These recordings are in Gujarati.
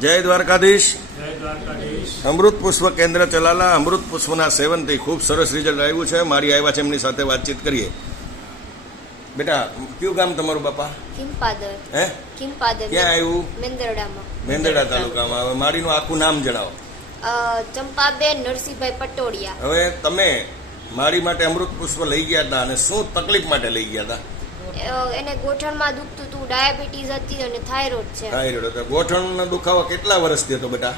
જય દ્વારકાધીશ. અમૃત પુષ્પ કેન્દ્ર ચલાલા અમૃત પુષ્પના સેવનથી ખૂબ સરસ રિઝલ્ટ આવ્યું છે. મારી આવ્યા છે એમની સાથે વાતચીત કરીએ. બેટા કયું ગામ તમારું બાપા? કિંપાદર. હે? કિંપાદર. ક્યાં આવ્યું? મેંદરડામાં. મેંદરડા તાલુકામાં. હવે મારીનું આખું નામ જણાવો. ચંપાબેન નરસિંહભાઈ પટોડિયા હવે તમે મારી માટે અમૃત પુષ્પ લઈ ગયા હતા અને શું તકલીફ માટે લઈ ગયા હતા? એને ગોઠણમાં દુખતું હતું ડાયાબિટીસ હતી અને થાઇરોઇડ છે. થાઇરોઇડ હતો ગોઠણનો દુખાવો કેટલા વર્ષથી હતો બેટા?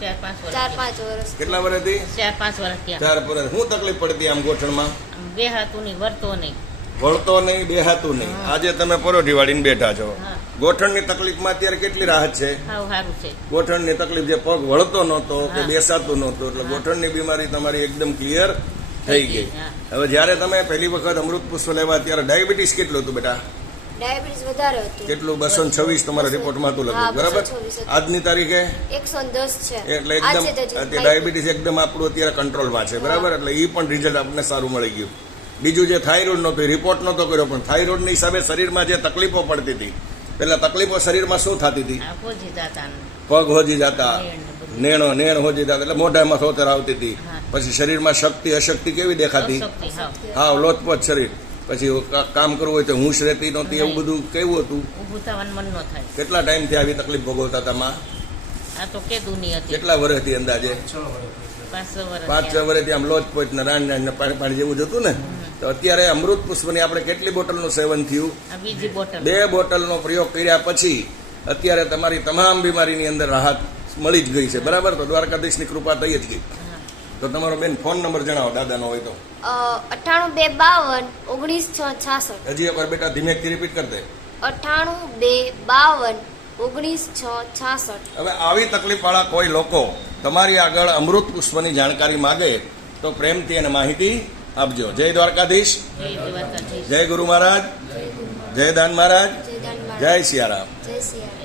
ચાર પાંચ વર્ષ ચાર પાંચ વર્ષ. કેટલા વર્ષથી ચાર પાંચ વર્ષ ચાર વર્ષ. શું તકલીફ પડતી આમ ગોઠણમાં? બે હાથું ની વર્તો નહીં. વળતો નહીં બેહાતું નહીં. આજે તમે પરોઠી વાળીને બેઠા છો. ગોઠણની તકલીફમાં અત્યારે કેટલી રાહત છે? ગોઠણની ગોઠણની તકલીફ જે પગ વળતો નહોતો કે. બેસાતું નહોતું એટલે. ગોઠણની બીમારી તમારી એકદમ ક્લિયર થઈ ગઈ. હવે જ્યારે તમે પહેલી વખત અમૃત પુષ્પ લેવા ત્યારે ડાયાબિટીસ કેટલું હતું બેટા? ડાયાબિટીસ વધારે હતું. કેટલું? બસો છવ્વીસ તમારા રિપોર્ટમાં હતું લખ્યું બરાબર? આજની તારીખે? એકસો દસ છે. એટલે એકદમ ડાયાબિટીસ. એકદમ આપણું અત્યારે કંટ્રોલમાં છે બરાબર? એટલે એ પણ રિઝલ્ટ આપણને સારું મળી ગયું. બીજું જે થાઇરોઇડ નહોતું રિપોર્ટ નહોતો કર્યો પણ થાઇરોઇડની હિસાબે શરીરમાં જે તકલીફો પડતી હતી પેલા તકલીફો શરીરમાં શું થતી હતી. પગ હોજી જતા નેણ. નેણો હોજી જતા એટલે મોઢામાં સોતર આવતી હતી. પછી શરીરમાં શક્તિ અશક્તિ કેવી દેખાતી? હા. લોચપોચ શરીર. પછી કામ કરવું હોય તો હુંશ રહેતી નહોતી એવું બધું કેવું હતું? કેટલા ટાઈમથી કેટલા ટાઈમથી આવી તકલીફ ભોગવતા હતા માં? આ તો હતી. કેટલા વર્ષથી અંદાજે? પાંચ છ વર્ષ પાંચ વર્ષથી આમ લોચપોચ ને રાણ રાણ ને પાણી પાણી જેવું જતું ને? તો અત્યારે અમૃત પુષ્પની આપણે કેટલી બોટલનું સેવન થયું? બે બોટલ. બે બોટલનો પ્રયોગ કર્યા પછી અત્યારે તમારી તમામ બીમારીની અંદર રાહત મળી જ ગઈ છે. બરાબર? તો દ્વારકાધીશની કૃપા થઈ જ ગઈ. તો તમારો બેન ફોન નંબર જણાવો દાદાનો હોય તો. અઠાણું બે બાવન ઓગણીસ છ છાસઠ. હજી એકવાર બેટા ધીમે રિપીટ કરી દે. અઠાણું બે બાવન ઓગણીસ છ છાસઠ. હવે આવી તકલીફવાળા કોઈ લોકો તમારી આગળ અમૃત પુષ્પની જાણકારી માગે તો પ્રેમથી એને માહિતી આપજો. જય દ્વારકાધીશ. જય ગુરુ મહારાજ. જય દાન મહારાજ. જય સિયારામ. જય સિયારામ.